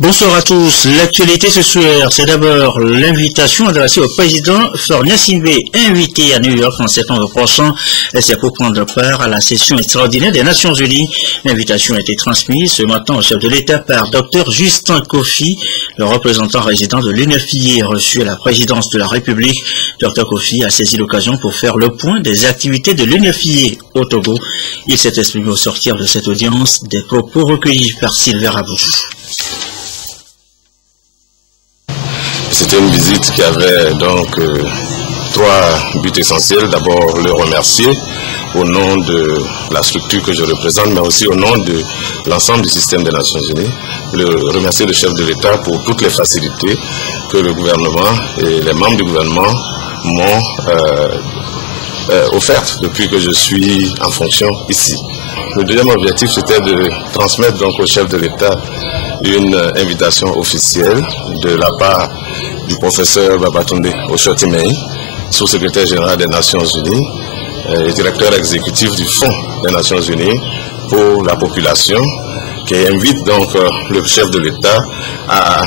Bonsoir à tous. L'actualité ce soir, c'est d'abord l'invitation adressée au président Faure Gnassingbé, invité à New York en septembre prochain. C'est pour prendre part à la session extraordinaire des Nations Unies. L'invitation a été transmise ce matin au chef de l'État par Dr Justin Kofi, le représentant résident de l'UNFPA reçu à la présidence de la République. Dr Kofi a saisi l'occasion pour faire le point des activités de l'UNFPA au Togo. Il s'est exprimé au sortir de cette audience des propos recueillis par Sylvain Rabouchou. C'était une visite qui avait donc trois buts essentiels. D'abord, le remercier au nom de la structure que je représente, mais aussi au nom de l'ensemble du système des Nations Unies. Remercier le chef de l'État pour toutes les facilités que le gouvernement et les membres du gouvernement m'ont offertes depuis que je suis en fonction ici. Le deuxième objectif, c'était de transmettre donc au chef de l'État une invitation officielle de la part du professeur Babatunde Oshotimei, sous-secrétaire général des Nations Unies et directeur exécutif du Fonds des Nations Unies pour la population, qui invite donc le chef de l'État à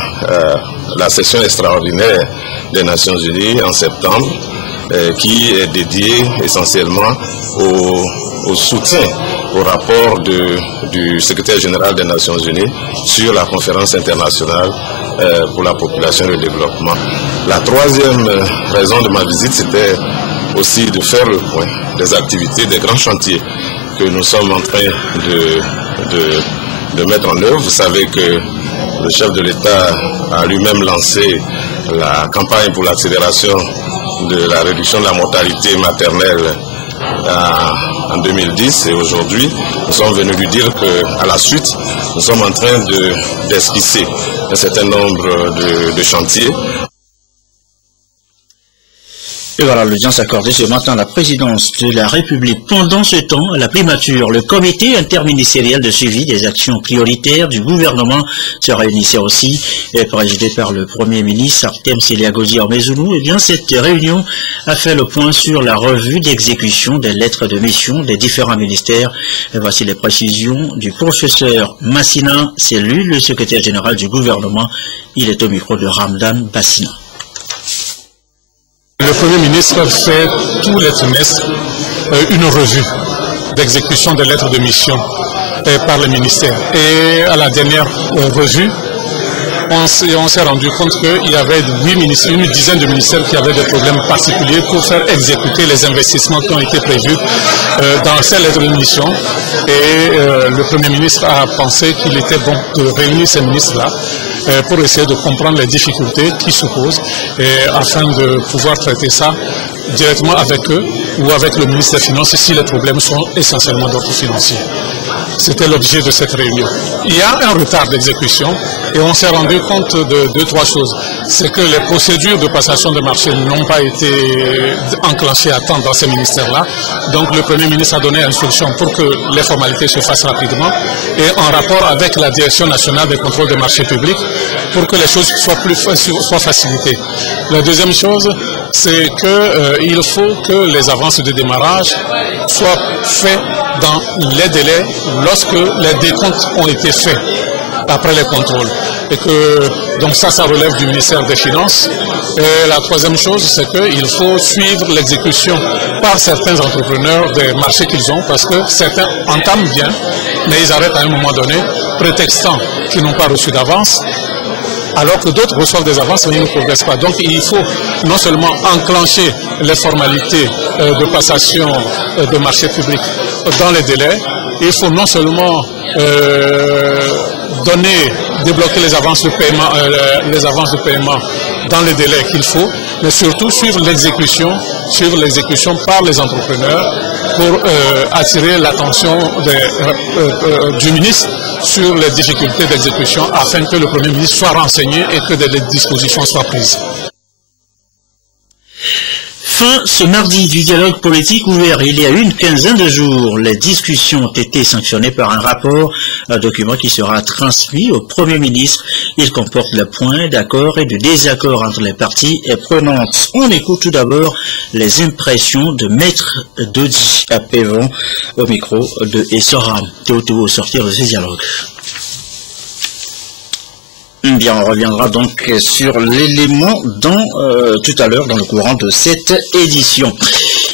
la session extraordinaire des Nations Unies en septembre, qui est dédiée essentiellement au soutien au rapport du secrétaire général des Nations Unies sur la conférence internationale pour la population et le développement. La troisième raison de ma visite, c'était aussi de faire le point des activités, des grands chantiers que nous sommes en train de mettre en œuvre. Vous savez que le chef de l'État a lui-même lancé la campagne pour l'accélération de la réduction de la mortalité maternelle en 2010, et aujourd'hui nous sommes venus lui dire qu'à la suite nous sommes en train d'esquisser un certain nombre de chantiers. Et voilà, l'audience accordée ce matin à la présidence de la République. Pendant ce temps, à la primature, le comité interministériel de suivi des actions prioritaires du gouvernement se réunissait aussi, et présidé par le Premier ministre Artem Seliagosi Ormezulu. Eh bien, cette réunion a fait le point sur la revue d'exécution des lettres de mission des différents ministères. Et voici les précisions du professeur Massina, c'est lui le secrétaire général du gouvernement. Il est au micro de Ramdan Bassina. Le Premier ministre fait tous les trimestres une revue d'exécution des lettres de mission par les ministères. Et à la dernière revue, on s'est rendu compte qu'il y avait 8 ministères, une dizaine de ministères qui avaient des problèmes particuliers pour faire exécuter les investissements qui ont été prévus dans ces lettres de mission. Et le Premier ministre a pensé qu'il était bon de réunir ces ministres-là pour essayer de comprendre les difficultés qui se posent et afin de pouvoir traiter ça directement avec eux ou avec le ministre des Finances si les problèmes sont essentiellement d'ordre financier. C'était l'objet de cette réunion. Il y a un retard d'exécution et on s'est rendu compte de deux, trois choses. C'est que les procédures de passation de marché n'ont pas été enclenchées à temps dans ces ministères-là. Donc le Premier ministre a donné instruction pour que les formalités se fassent rapidement et en rapport avec la Direction nationale des contrôles des marchés publics pour que les choses soient facilitées. La deuxième chose, c'est qu'il faut que les avances de démarrage soient faites dans les délais lorsque les décomptes ont été faits après les contrôles. Et que donc ça relève du ministère des Finances. Et la troisième chose, c'est qu'il faut suivre l'exécution par certains entrepreneurs des marchés qu'ils ont, parce que certains entament bien, mais ils arrêtent à un moment donné, prétextant qu'ils n'ont pas reçu d'avance, alors que d'autres reçoivent des avances mais ils ne progressent pas. Donc il faut non seulement enclencher les formalités de passation de marché public dans les délais, il faut non seulement débloquer les avances de paiement dans les délais qu'il faut, mais surtout suivre l'exécution par les entrepreneurs pour attirer l'attention du ministre sur les difficultés d'exécution afin que le Premier ministre soit renseigné et que des dispositions soient prises. Fin ce mardi du dialogue politique ouvert il y a une quinzaine de jours. Les discussions ont été sanctionnées par un rapport, un document qui sera transmis au Premier ministre. Il comporte le point d'accord et de désaccord entre les parties prenantes. On écoute tout d'abord les impressions de Maître Dodi Apévon au micro de Essoram Théoto au sortir de ce dialogue. Bien, on reviendra donc sur l'élément tout à l'heure dans le courant de cette édition.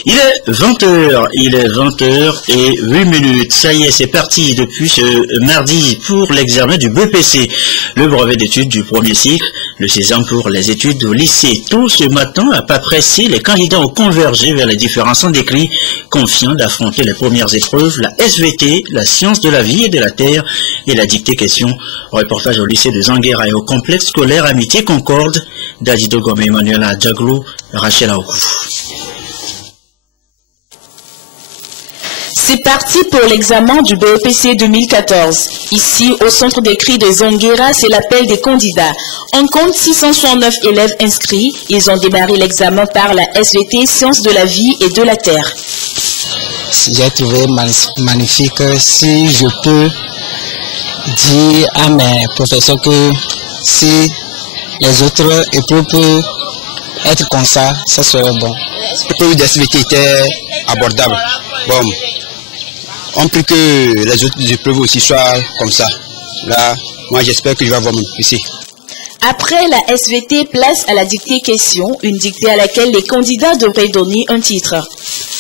Il est 20h08. Ça y est, c'est parti depuis ce mardi pour l'examen du BEPC, le brevet d'études du premier cycle, le sésame pour les études au lycée. Tôt ce matin, à pas pressé, les candidats ont convergé vers les différents centres d'écrit, confiants d'affronter les premières épreuves, la SVT, la science de la vie et de la terre et la dictée question. Reportage au lycée de Zanguera et au complexe scolaire Amitié Concorde, Dajido Gome, Emmanuel Adjaglo, Rachel Aokou. C'est parti pour l'examen du BEPC 2014. Ici, au centre d'écrit de Zanguera, c'est l'appel des candidats. On compte 669 élèves inscrits. Ils ont démarré l'examen par la SVT, Sciences de la vie et de la terre. J'ai trouvé magnifique. Si je peux dire à mes professeurs que si les autres épreuves peuvent être comme ça serait bon. L'épreuve de SVT était abordable. Bon. On prie que les autres épreuves aussi soient comme ça. Là, moi j'espère que je vais avoir mon PC. Après la SVT, place à la dictée question, une dictée à laquelle les candidats devraient donner un titre.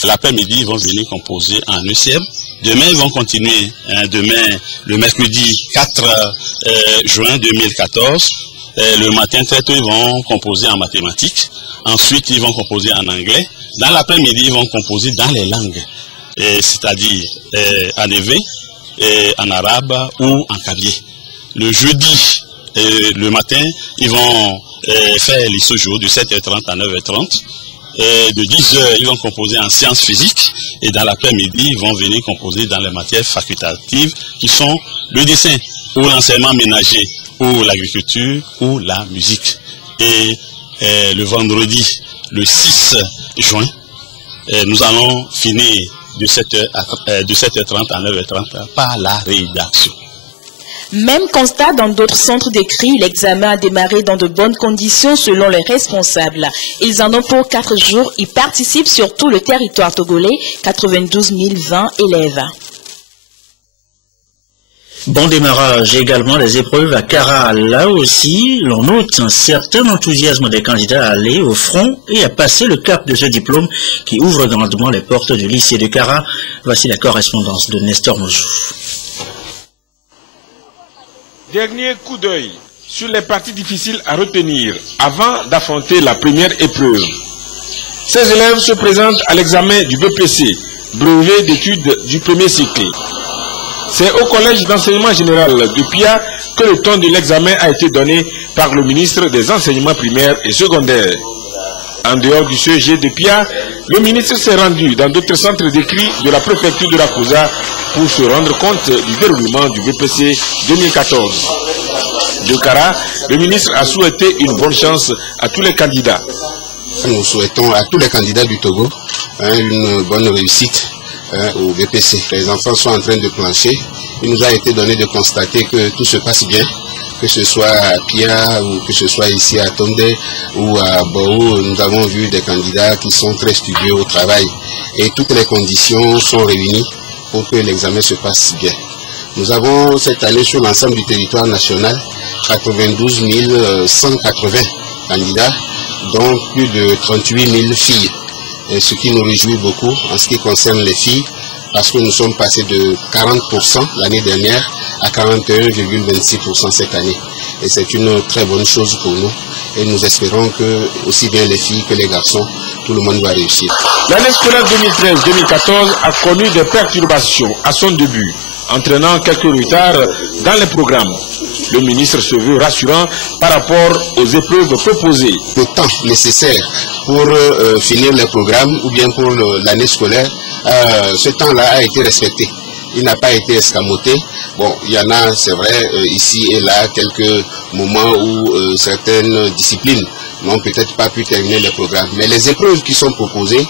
L'après-midi, ils vont venir composer en ECM. Demain, ils vont continuer. Demain, le mercredi 4 juin 2014. Le matin, très tôt, ils vont composer en mathématiques. Ensuite, ils vont composer en anglais. Dans l'après-midi, ils vont composer dans les langues. C'est-à-dire en évé, en arabe ou en kabyé. Le jeudi, le matin, ils vont faire les séjours de 7h30 à 9h30. De 10h, ils vont composer en sciences physiques. Et dans l'après-midi, ils vont venir composer dans les matières facultatives qui sont le dessin ou l'enseignement ménager ou l'agriculture ou la musique. Et le vendredi, le 6 juin, nous allons finir de 7h30 à 9h30 par la rédaction. Même constat dans d'autres centres d'écrit, l'examen a démarré dans de bonnes conditions selon les responsables. Ils en ont pour 4 jours, ils participent sur tout le territoire togolais, 92 020 élèves. Bon démarrage également des épreuves à Kara. Là aussi, l'on note un certain enthousiasme des candidats à aller au front et à passer le cap de ce diplôme qui ouvre grandement les portes du lycée de Kara. Voici la correspondance de Nestor Moujou. Dernier coup d'œil sur les parties difficiles à retenir avant d'affronter la première épreuve. Ces élèves se présentent à l'examen du BEPC, brevet d'études du premier cycle. C'est au collège d'enseignement général de Pia que le ton de l'examen a été donné par le ministre des enseignements primaires et secondaires. En dehors du CEG de Pia, le ministre s'est rendu dans d'autres centres d'écrit de la préfecture de la Kouza pour se rendre compte du déroulement du BEPC 2014. De Kara, le ministre a souhaité une bonne chance à tous les candidats. Nous souhaitons à tous les candidats du Togo une bonne réussite au BPC. Les enfants sont en train de plancher. Il nous a été donné de constater que tout se passe bien, que ce soit à Pia ou que ce soit ici à Tondé ou à Bao. Nous avons vu des candidats qui sont très studieux au travail et toutes les conditions sont réunies pour que l'examen se passe bien. Nous avons cette année sur l'ensemble du territoire national 92 180 candidats, dont plus de 38 000 filles. Et ce qui nous réjouit beaucoup en ce qui concerne les filles, parce que nous sommes passés de 40% l'année dernière à 41,26% cette année. Et c'est une très bonne chose pour nous. Et nous espérons que aussi bien les filles que les garçons, tout le monde va réussir. L'année scolaire 2013-2014 a connu des perturbations à son début, entraînant quelques retards dans les programmes. Le ministre se veut rassurant par rapport aux épreuves proposées. Le temps nécessaire pour finir les programmes ou bien pour l'année scolaire, ce temps-là a été respecté. Il n'a pas été escamoté. Bon, il y en a, c'est vrai, ici et là, quelques moments où certaines disciplines n'ont peut-être pas pu terminer les programmes. Mais les épreuves qui sont proposées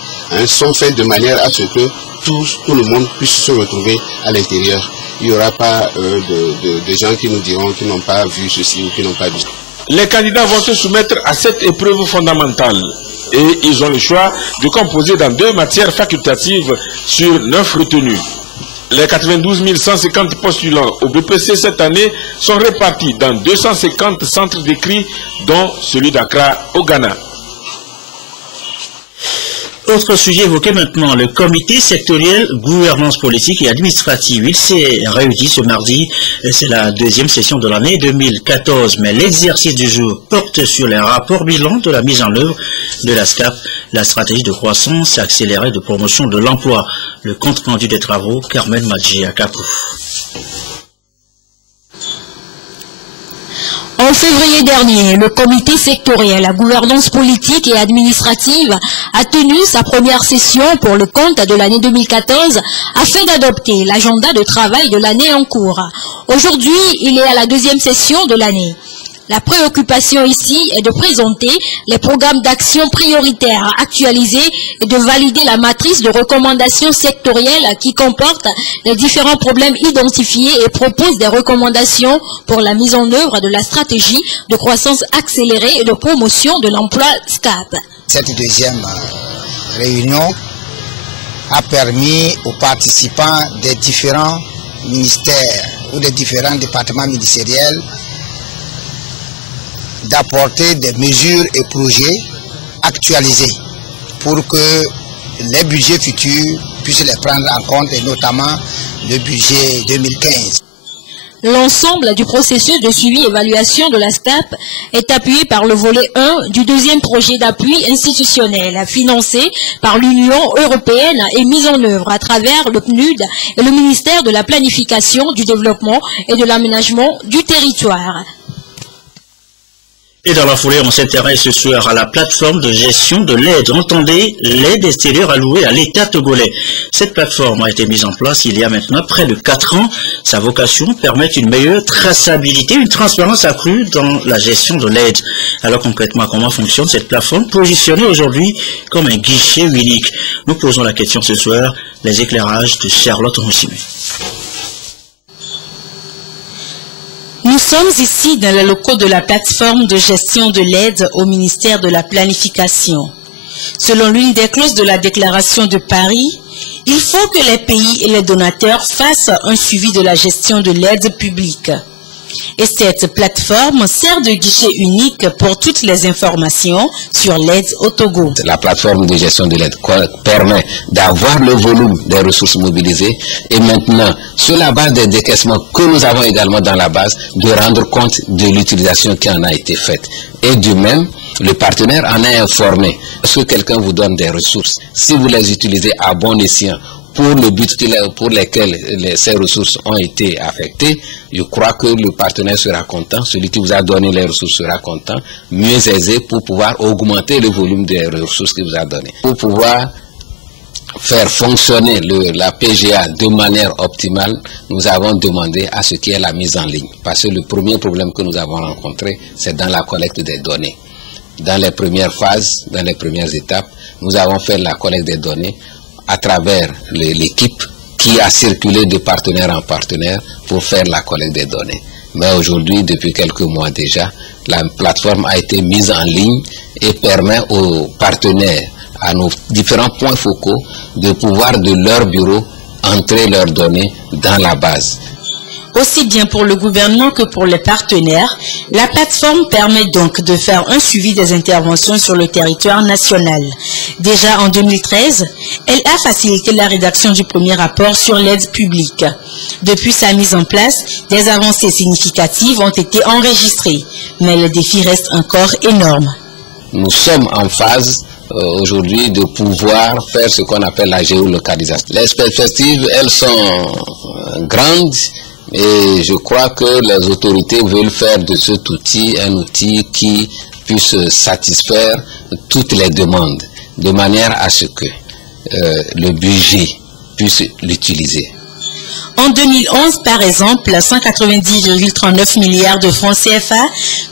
sont faites de manière à ce que tout le monde puisse se retrouver à l'intérieur. Il n'y aura pas de gens qui nous diront qu'ils n'ont pas vu ceci ou qu'ils n'ont pas vu. Les candidats vont se soumettre à cette épreuve fondamentale et ils ont le choix de composer dans 2 matières facultatives sur 9 retenues. Les 92 150 postulants au BPC cette année sont répartis dans 250 centres d'écrit, dont celui d'Accra au Ghana. Autre sujet évoqué maintenant, le comité sectoriel gouvernance politique et administrative. Il s'est réuni ce mardi, c'est la deuxième session de l'année 2014, mais l'exercice du jour porte sur les rapports bilan de la mise en œuvre de la SCAP, la stratégie de croissance accélérée de promotion de l'emploi. Le compte rendu des travaux, Carmen Madji à Capou. En février dernier, le comité sectoriel à gouvernance politique et administrative a tenu sa première session pour le compte de l'année 2014 afin d'adopter l'agenda de travail de l'année en cours. Aujourd'hui, il est à la deuxième session de l'année. La préoccupation ici est de présenter les programmes d'action prioritaires actualisés et de valider la matrice de recommandations sectorielles qui comporte les différents problèmes identifiés et propose des recommandations pour la mise en œuvre de la stratégie de croissance accélérée et de promotion de l'emploi SCAP. Cette deuxième réunion a permis aux participants des différents ministères ou des différents départements ministériels d'apporter des mesures et projets actualisés pour que les budgets futurs puissent les prendre en compte, et notamment le budget 2015. L'ensemble du processus de suivi-évaluation de la SCAP est appuyé par le volet 1 du deuxième projet d'appui institutionnel financé par l'Union européenne et mis en œuvre à travers le PNUD et le ministère de la Planification, du Développement et de l'Aménagement du Territoire. Et dans la foulée, on s'intéresse ce soir à la plateforme de gestion de l'aide. Entendez, l'aide extérieure allouée à l'État togolais. Cette plateforme a été mise en place il y a maintenant près de 4 ans. Sa vocation permet une meilleure traçabilité, une transparence accrue dans la gestion de l'aide. Alors concrètement, comment fonctionne cette plateforme positionnée aujourd'hui comme un guichet unique? Nous posons la question ce soir, les éclairages de Charlotte Roussime. Nous sommes ici dans les locaux de la plateforme de gestion de l'aide au ministère de la Planification. Selon l'une des clauses de la déclaration de Paris, il faut que les pays et les donateurs fassent un suivi de la gestion de l'aide publique. Et cette plateforme sert de guichet unique pour toutes les informations sur l'aide au Togo. La plateforme de gestion de l'aide permet d'avoir le volume des ressources mobilisées et maintenant, sur la base des décaissements que nous avons également dans la base, de rendre compte de l'utilisation qui en a été faite. Et du même, le partenaire en est informé. Est-ce que quelqu'un vous donne des ressources? Si vous les utilisez à bon escient, pour le but pour lesquels ces ressources ont été affectées, je crois que le partenaire sera content, celui qui vous a donné les ressources sera content, mieux aisé pour pouvoir augmenter le volume des ressources qu'il vous a données. Pour pouvoir faire fonctionner la PGA de manière optimale, nous avons demandé à ce qu'il y ait la mise en ligne. Parce que le premier problème que nous avons rencontré, c'est dans la collecte des données. Dans les premières phases, dans les premières étapes, nous avons fait la collecte des données à travers l'équipe qui a circulé de partenaire en partenaire pour faire la collecte des données. Mais aujourd'hui, depuis quelques mois déjà, la plateforme a été mise en ligne et permet aux partenaires, à nos différents points focaux, de pouvoir de leur bureau entrer leurs données dans la base. Aussi bien pour le gouvernement que pour les partenaires, la plateforme permet donc de faire un suivi des interventions sur le territoire national. Déjà en 2013, elle a facilité la rédaction du premier rapport sur l'aide publique. Depuis sa mise en place, des avancées significatives ont été enregistrées, mais le défi reste encore énorme. Nous sommes en phase aujourd'hui de pouvoir faire ce qu'on appelle la géolocalisation. Les perspectives, elles sont grandes. Et je crois que les autorités veulent faire de cet outil un outil qui puisse satisfaire toutes les demandes, de manière à ce que le budget puisse l'utiliser. En 2011, par exemple, 190,39 milliards de francs CFA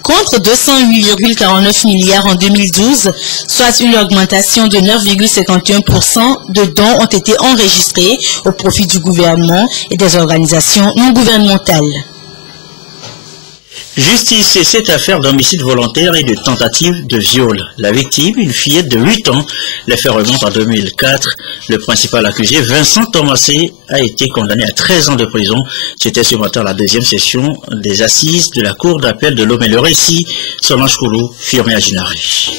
contre 208,49 milliards en 2012, soit une augmentation de 9,51% de dons ont été enregistrés au profit du gouvernement et des organisations non gouvernementales. Justice et cette affaire d'homicide volontaire et de tentative de viol. La victime, une fillette de 8 ans, les faits remontent en 2004. Le principal accusé, Vincent Thomasé, a été condamné à 13 ans de prison. C'était ce matin la deuxième session des assises de la Cour d'appel de Lomé. Le récit, Solange Koulou, Firmé Aginari.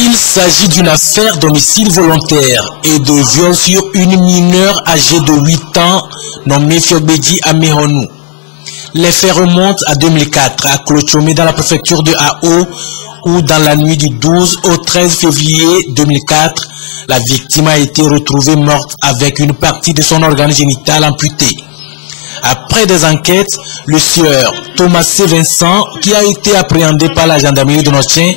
Il s'agit d'une affaire d'homicide volontaire et de viol sur une mineure âgée de 8 ans nommée Fiobedi Amehonou. Les faits remontent à 2004 à Clochomé dans la préfecture de Ao où dans la nuit du 12 au 13 février 2004, la victime a été retrouvée morte avec une partie de son organe génital amputé. Après des enquêtes, le sieur Thomasé Vincent, qui a été appréhendé par la gendarmerie de Notien,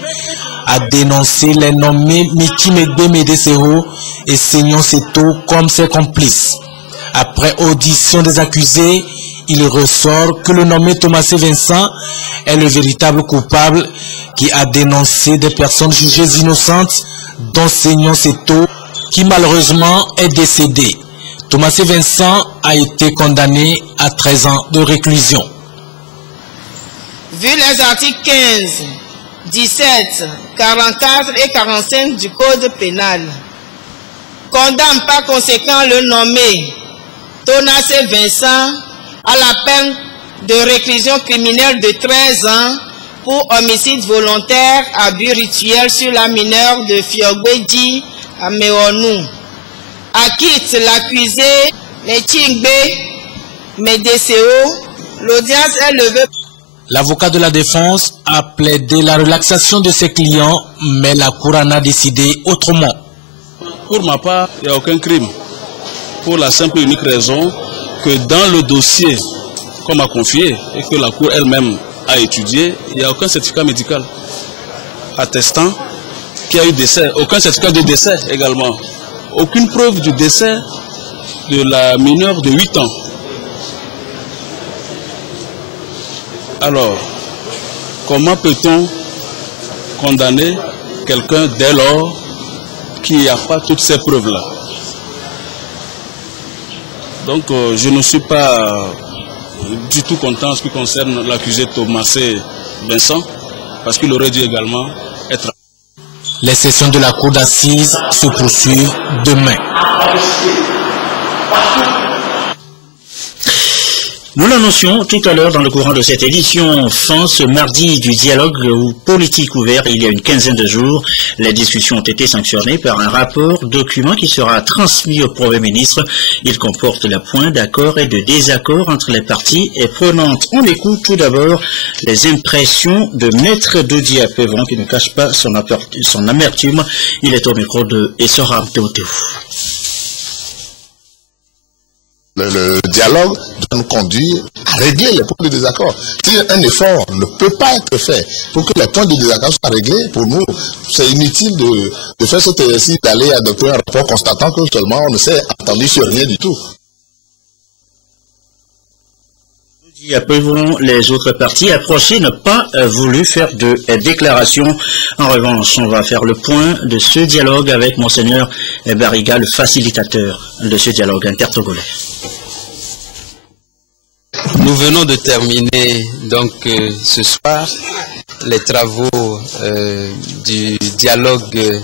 a dénoncé les nommés Miki Megbe Medesero et Seignon Seto comme ses complices. Après audition des accusés, il ressort que le nommé Thomasé Vincent est le véritable coupable qui a dénoncé des personnes jugées innocentes, dont Seignon Seto, qui malheureusement est décédé. Thomasé Vincent a été condamné à 13 ans de réclusion. Vu les articles 15, 17, 44 et 45 du Code pénal, condamne par conséquent le nommé Thomasé Vincent à la peine de réclusion criminelle de 13 ans pour homicide volontaire à but rituel sur la mineure de Fiobedi Amehonou. Acquitte l'accusé Mechingbe Medeseo. L'audience est levée. L'avocat de la défense a plaidé la relaxation de ses clients, mais la Cour en a décidé autrement. Pour ma part, il n'y a aucun crime. Pour la simple et unique raison que dans le dossier qu'on m'a confié et que la Cour elle-même a étudié, il n'y a aucun certificat médical attestant qu'il y a eu décès, aucun certificat de décès également. Aucune preuve du décès de la mineure de 8 ans. Alors, comment peut-on condamner quelqu'un dès lors qu'il n'y a pas toutes ces preuves-là? Donc, je ne suis pas du tout content en ce qui concerne l'accusé Thomasé Vincent, parce qu'il aurait dû également être... Les sessions de la cour d'assises se poursuivent demain. Nous l'annoncions tout à l'heure dans le courant de cette édition. Fin ce mardi du dialogue politique ouvert il y a une quinzaine de jours. Les discussions ont été sanctionnées par un document qui sera transmis au Premier ministre. Il comporte les points d'accord et de désaccord entre les parties prenantes. On écoute tout d'abord les impressions de Maître Dodi Apevron qui ne cache pas son amertume. Il est au micro de Essora Théotéo. Le dialogue doit nous conduire à régler les points de désaccord. Si un effort ne peut pas être fait pour que les points de désaccord soient réglés, pour nous, c'est inutile de faire cet exercice d'aller adopter un rapport constatant que seulement on ne s'est entendu sur rien du tout. Les autres partis approchés n'ont pas voulu faire de déclaration. En revanche, on va faire le point de ce dialogue avec Monseigneur Bariga, le facilitateur de ce dialogue intertogolais. Nous venons de terminer donc ce soir les travaux du dialogue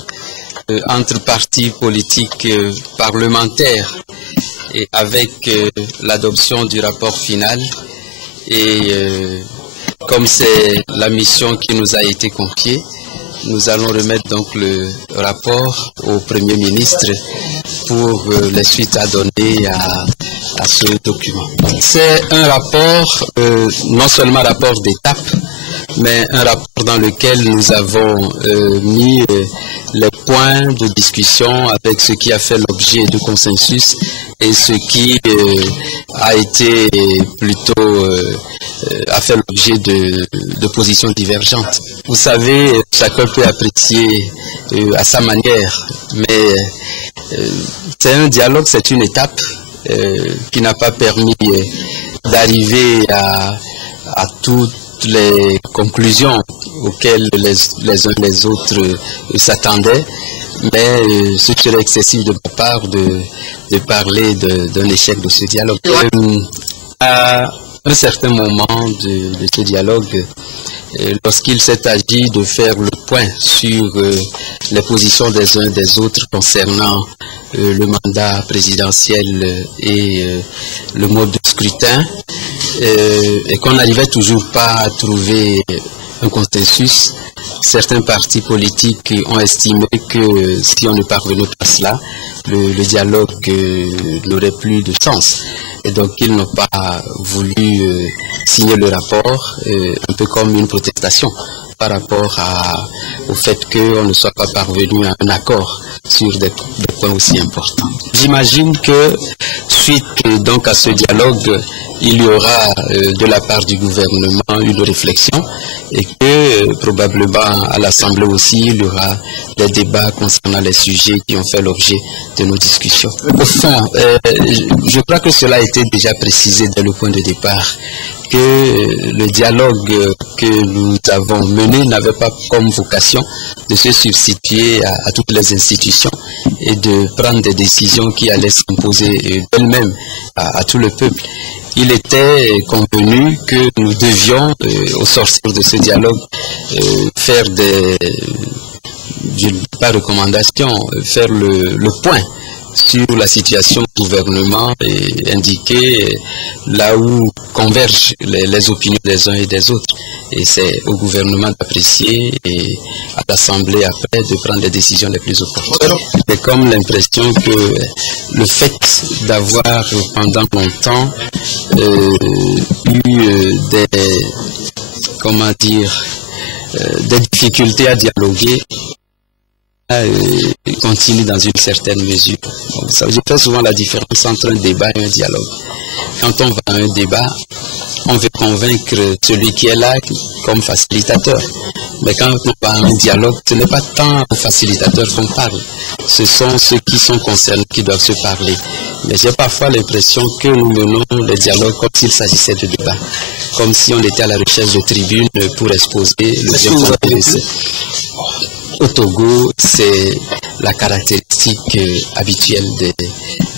entre partis politiques parlementaires et avec l'adoption du rapport final. Et comme c'est la mission qui nous a été confiée, nous allons remettre donc le rapport au Premier ministre pour les suites à donner à ce document. C'est un rapport, non seulement un rapport d'étape, mais un rapport dans lequel nous avons mis les points de discussion avec ce qui a fait l'objet de consensus et ce qui a été plutôt a fait l'objet de positions divergentes. Vous savez, chacun peut apprécier à sa manière, mais c'est un dialogue, c'est une étape qui n'a pas permis d'arriver à toutes les conclusions auxquelles les uns les autres s'attendaient, mais ce serait excessif de ma part de parler d'un échec de ce dialogue. À un certain moment de ce dialogue, lorsqu'il s'est agi de faire le point sur les positions des uns et des autres concernant le mandat présidentiel et le mode de scrutin, et qu'on n'arrivait toujours pas à trouver un consensus, certains partis politiques ont estimé que si on ne parvenait pas à cela, le dialogue n'aurait plus de sens. Et donc ils n'ont pas voulu signer le rapport, un peu comme une protestation par rapport au fait qu'on ne soit pas parvenu à un accord sur des points aussi importants. J'imagine que suite donc à ce dialogue, il y aura de la part du gouvernement une réflexion et que probablement à l'Assemblée aussi il y aura des débats concernant les sujets qui ont fait l'objet de nos discussions. Au fond, je crois que cela a été déjà précisé dès le point de départ, que le dialogue que nous avons mené n'avait pas comme vocation de se substituer à toutes les institutions et de prendre des décisions qui allaient s'imposer d'elles-mêmes à tout le peuple. Il était convenu que nous devions, au sortir de ce dialogue, faire par recommandation, faire le point sur la situation du gouvernement et indiquer là où convergent les opinions des uns et des autres. Et c'est au gouvernement d'apprécier et à l'Assemblée après de prendre les décisions les plus opportunes. J'ai comme l'impression que le fait d'avoir pendant longtemps eu des difficultés à dialoguer, continue dans une certaine mesure. Je fais souvent la différence entre un débat et un dialogue. Quand on va à un débat, on veut convaincre celui qui est là comme facilitateur. Mais quand on va à un dialogue, ce n'est pas tant aux facilitateurs qu'on parle. Ce sont ceux qui sont concernés qui doivent se parler. Mais j'ai parfois l'impression que nous menons les dialogues comme s'il s'agissait de débat. Comme si on était à la recherche de tribunes pour exposer le bien qu'on au Togo, c'est la caractéristique habituelle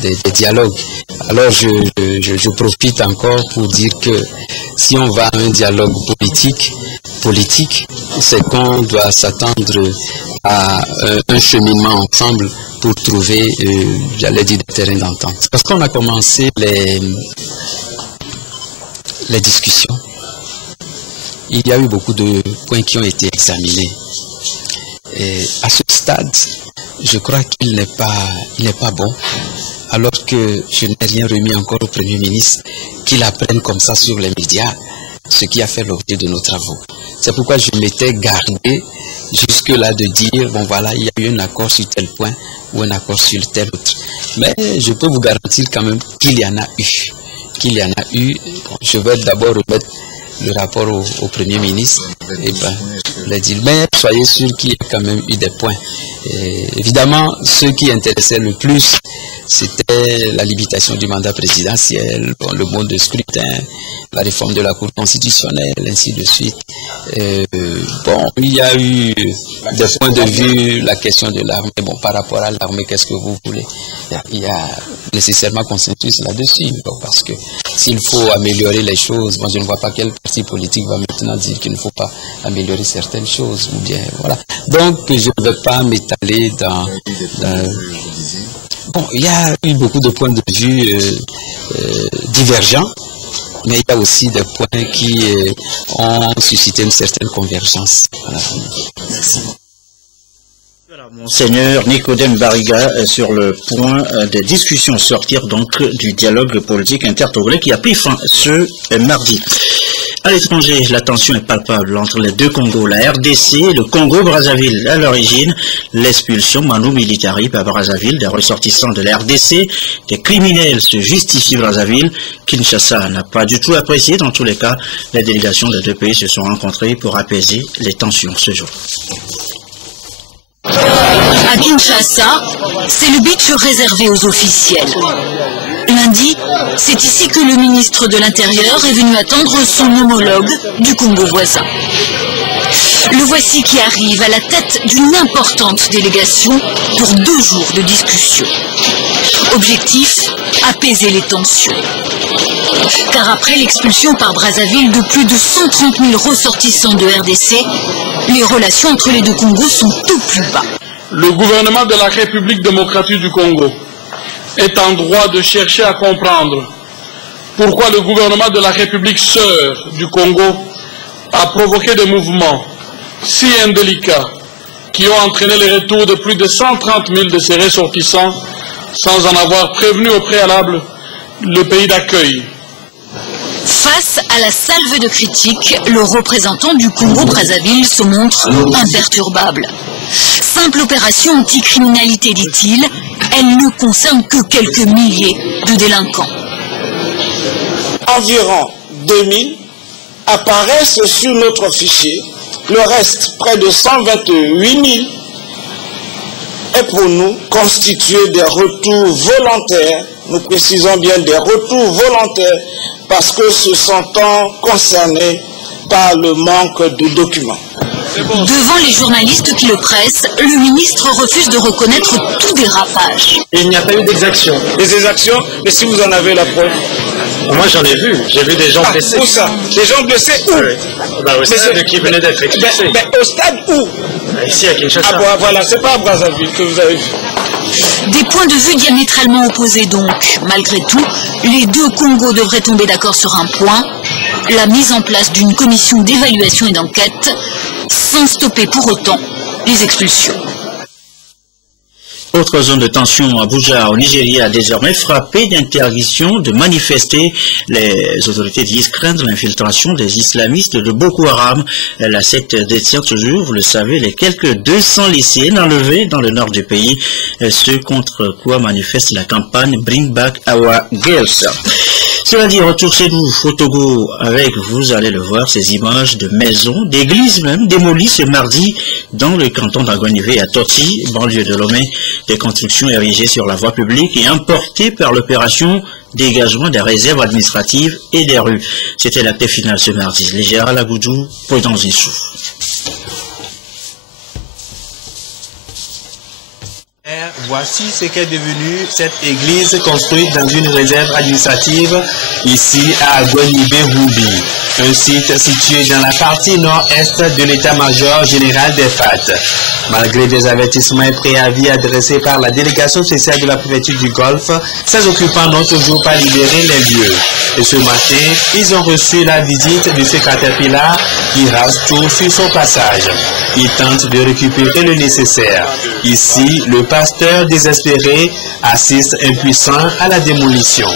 des dialogues. Alors je profite encore pour dire que si on va à un dialogue politique, c'est qu'on doit s'attendre à un cheminement ensemble pour trouver, j'allais dire, des terrains d'entente. Parce qu'on a commencé les discussions, il y a eu beaucoup de points qui ont été examinés. Et à ce stade, je crois qu'il n'est pas bon, alors que je n'ai rien remis encore au Premier ministre, qu'il apprenne comme ça sur les médias ce qui a fait l'objet de nos travaux. C'est pourquoi je m'étais gardé jusque-là de dire, bon voilà, il y a eu un accord sur tel point ou un accord sur tel autre. Mais je peux vous garantir quand même qu'il y en a eu. Je vais d'abord remettre le rapport au Premier ministre, mais soyez sûr qu'il y a quand même eu des points. Et évidemment, ce qui intéressait le plus, c'était la limitation du mandat présidentiel, le mode de scrutin, la réforme de la Cour constitutionnelle, ainsi de suite. Il y a eu des points de vue, la question de l'armée. Bon, par rapport à l'armée, qu'est-ce que vous voulez? Il y a nécessairement consensus là-dessus, parce que s'il faut améliorer les choses, moi je ne vois pas quel parti politique va maintenant dire qu'il ne faut pas améliorer certaines choses, ou bien voilà. Donc je ne vais pas m'étaler dans Bon, il y a eu beaucoup de points de vue divergents, mais il y a aussi des points qui ont suscité une certaine convergence. Voilà. Merci. Monseigneur Nicodème Bariga sur le point des discussions sortir donc du dialogue politique intertogolais qui a pris fin ce mardi. À l'étranger, la tension est palpable entre les deux Congos, la RDC et le Congo-Brazzaville. À l'origine, l'expulsion manu militari par Brazzaville des ressortissants de la RDC, des criminels se justifient Brazzaville. Kinshasa n'a pas du tout apprécié. Dans tous les cas, les délégations des deux pays se sont rencontrées pour apaiser les tensions ce jour. À Kinshasa, c'est le beach réservé aux officiels. Lundi, c'est ici que le ministre de l'Intérieur est venu attendre son homologue du Congo voisin. Le voici qui arrive à la tête d'une importante délégation pour 2 jours de discussion. Objectif, apaiser les tensions. Car après l'expulsion par Brazzaville de plus de 130 000 ressortissants de RDC, les relations entre les 2 Congos sont au plus bas. Le gouvernement de la République démocratique du Congo est en droit de chercher à comprendre pourquoi le gouvernement de la République sœur du Congo a provoqué des mouvements si indélicats qui ont entraîné le retour de plus de 130 000 de ses ressortissants sans en avoir prévenu au préalable le pays d'accueil. Face à la salve de critiques, le représentant du Congo-Brazzaville se montre imperturbable. Simple opération anti-criminalité, dit-il, elle ne concerne que quelques milliers de délinquants. Environ 2000 apparaissent sur notre fichier. Le reste, près de 128 000, est pour nous constitué des retours volontaires. Nous précisons bien des retours volontaires parce que se sentant concernés par le manque de documents. Devant les journalistes qui le pressent, le ministre refuse de reconnaître tout dérapage. Il n'y a pas eu d'exaction. Des exactions, mais si vous en avez la preuve. Moi j'en ai vu des gens blessés. Où ça? Des gens blessés où? Au stade qui venait d'être expulsés. Mais au stade où? Ici à Kinshasa. Ah bon, voilà, c'est pas à Brazzaville que vous avez vu. Des points de vue diamétralement opposés donc. Malgré tout, les 2 Congos devraient tomber d'accord sur un point, la mise en place d'une commission d'évaluation et d'enquête, sans stopper pour autant les expulsions. Autre zone de tension, Abuja, au Nigeria, désormais frappée d'interdiction de manifester. Les autorités disent craindre l'infiltration des islamistes de Boko Haram. La secte détient toujours, vous le savez, les quelques 200 lycéens enlevés dans le nord du pays, ce contre quoi manifeste la campagne Bring Back Our Girls. Cela dit, retour chez nous, au Togo, avec, vous allez le voir, ces images de maisons, d'églises même, démolies ce mardi dans le canton d'Aguanivé à Toti, banlieue de Lomé, des constructions érigées sur la voie publique et importées par l'opération dégagement des réserves administratives et des rues. C'était l'acte final ce mardi. Les Gérald Agoudou, Prudence Issou. Voici ce qu'est devenu cette église construite dans une réserve administrative ici à Aguanibé-Roubi, un site situé dans la partie nord-est de l'état-major général des FAT. Malgré des avertissements et préavis adressés par la délégation spéciale de la préfecture du Golfe, ces occupants n'ont toujours pas libéré les lieux. Et ce matin, ils ont reçu la visite de ce caterpillar qui rase tout sur son passage. Ils tentent de récupérer le nécessaire. Ici, le pasteur désespéré assiste impuissant à la démolition.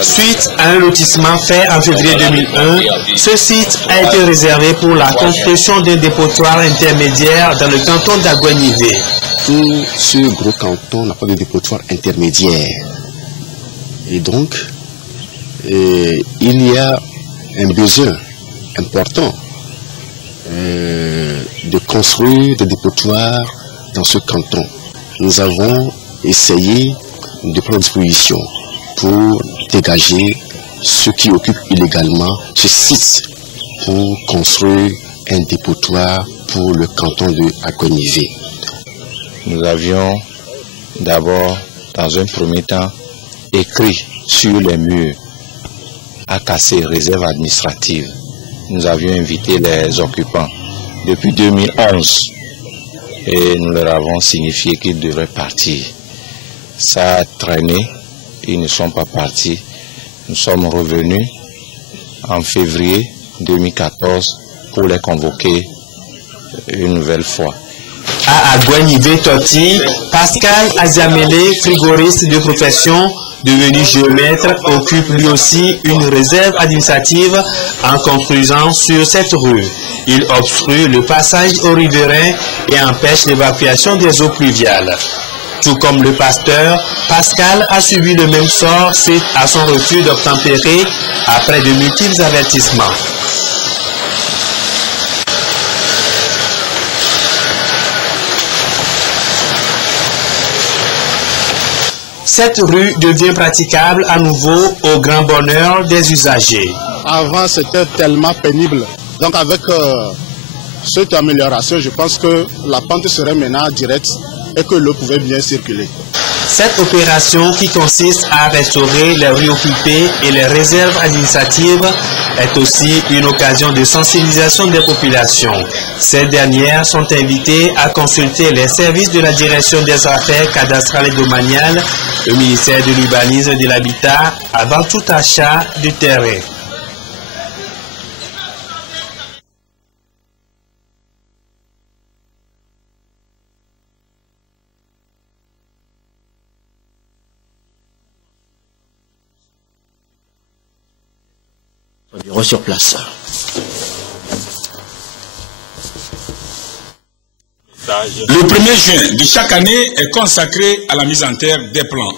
Suite à un lotissement fait en février 2001, ce site a été réservé pour la construction d'un dépotoir intermédiaire dans le canton d'Aguanivé. Tout ce gros canton n'a pas de dépotoir intermédiaire. Et donc, il y a un besoin important de construire des dépotoirs dans ce canton. Nous avons essayé de prendre disposition pour dégager ceux qui occupent illégalement ce site pour construire un dépotoir pour le canton de Aguanivé. Nous avions d'abord, dans un premier temps, écrit sur les murs à casser réserve administrative. Nous avions invité les occupants depuis 2011 et nous leur avons signifié qu'ils devraient partir. Ça a traîné, ils ne sont pas partis. Nous sommes revenus en février 2014 pour les convoquer une nouvelle fois. À Aguanivé-Toti, Pascal Aziamele, frigoriste de profession, devenu géomètre, occupe lui aussi une réserve administrative en construisant sur cette rue. Il obstrue le passage aux riverains et empêche l'évacuation des eaux pluviales. Tout comme le pasteur, Pascal a subi le même sort suite à son refus d'obtempérer après de multiples avertissements. Cette rue devient praticable à nouveau au grand bonheur des usagers. Avant, c'était tellement pénible. Donc avec cette amélioration, je pense que la pente serait maintenant directe et que l'eau pouvait bien circuler. Cette opération qui consiste à restaurer les rues occupées et les réserves administratives est aussi une occasion de sensibilisation des populations. Ces dernières sont invitées à consulter les services de la Direction des affaires cadastrales et domaniales, le ministère de l'Urbanisme et de l'Habitat, avant tout achat du terrain. Bureau sur place. Le 1er juin de chaque année est consacré à la mise en terre des plans.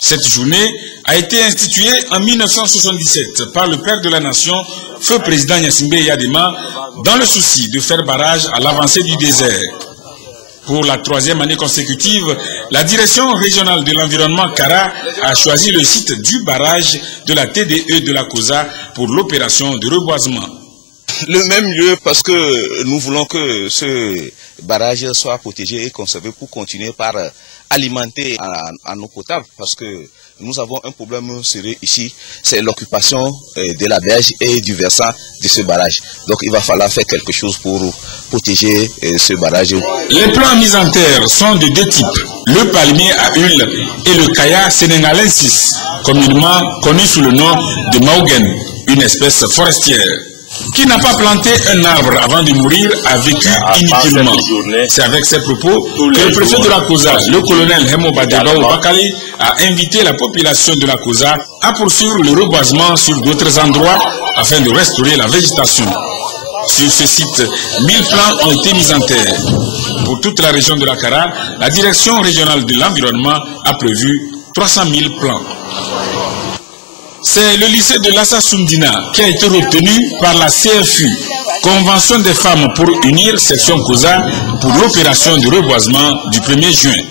Cette journée a été instituée en 1977 par le père de la nation, feu président Gnassingbé Eyadema, dans le souci de faire barrage à l'avancée du désert. Pour la 3e année consécutive, la direction régionale de l'environnement CARA a choisi le site du barrage de la TDE de la COSA pour l'opération de reboisement. Le même lieu parce que nous voulons que ce barrage soit protégé et conservé pour continuer par alimenter en eau potable parce que nous avons un problème sérieux ici, c'est l'occupation de la berge et du versant de ce barrage. Donc il va falloir faire quelque chose pour protéger ce barrage. Les plants mis en terre sont de deux types, le palmier à huile et le Kaya sénégalensis, communément connu sous le nom de Maugen, une espèce forestière. Qui n'a pas planté un arbre avant de mourir a vécu inutilement. C'est avec ces propos que le préfet de la COSA, le colonel Hemo Badebao Bakali, a invité la population de la COSA à poursuivre le reboisement sur d'autres endroits afin de restaurer la végétation. Sur ce site, 1000 plants ont été mis en terre. Pour toute la région de la CARA, la direction régionale de l'environnement a prévu 300 000 plants. C'est le lycée de Lassa Sundina qui a été retenu par la CFU, Convention des femmes pour unir section COSA pour l'opération de reboisement du 1er juin.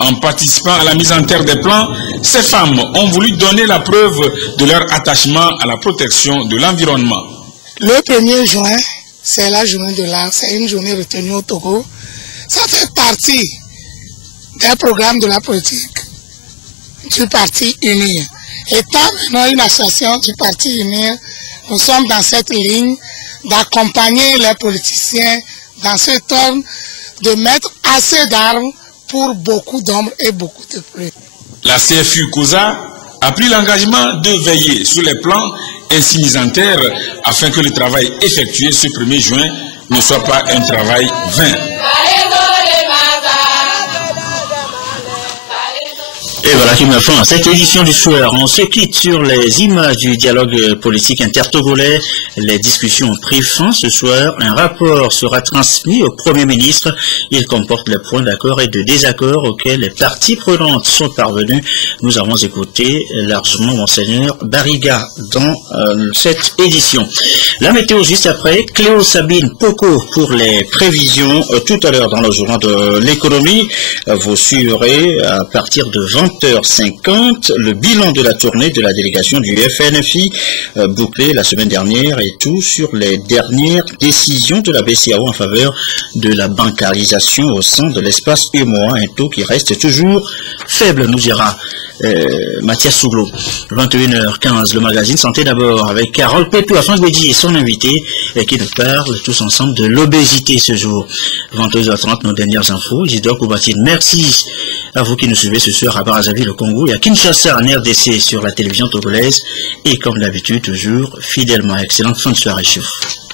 En participant à la mise en terre des plants, ces femmes ont voulu donner la preuve de leur attachement à la protection de l'environnement. Le 1er juin, c'est la journée de l'arbre, c'est une journée retenue au Togo. Ça fait partie des programmes de la politique du Parti UNIR. Étant maintenant une association du Parti UNIR, nous sommes dans cette ligne d'accompagner les politiciens dans ce temps de mettre assez d'arbres pour beaucoup d'ombre et beaucoup de pluie. La CFU COSA a pris l'engagement de veiller sur les plans ainsi mis en terre afin que le travail effectué ce 1er juin ne soit pas un travail vain. Et voilà qui me fin à cette édition du soir. On se quitte sur les images du dialogue politique intertogolais. Les discussions ont pris fin ce soir. Un rapport sera transmis au Premier ministre. Il comporte les points d'accord et de désaccord auxquels les parties prenantes sont parvenues. Nous avons écouté largement Monseigneur Bariga dans cette édition. La météo juste après. Cléo Sabine Poco pour les prévisions. Tout à l'heure dans le journal de l'économie. Vous suivrez à partir de 20h50 le bilan de la tournée de la délégation du FNFI bouclé la semaine dernière et tout sur les dernières décisions de la BCEAO en faveur de la bancarisation au sein de l'espace UEMOA, un taux qui reste toujours faible, nous dira Mathias Souglo. 21h15, le magazine Santé d'abord avec Carole Pétou, Afin Gwedi et son invité qui nous parle tous ensemble de l'obésité ce jour. 22h30, nos dernières infos. Isidore Koubatine, merci à vous qui nous suivez ce soir à Brazzaville, au Congo, et à Kinshasa, en RDC, sur la télévision togolaise. Et comme d'habitude, toujours fidèlement. Excellente fin de soirée chez vous.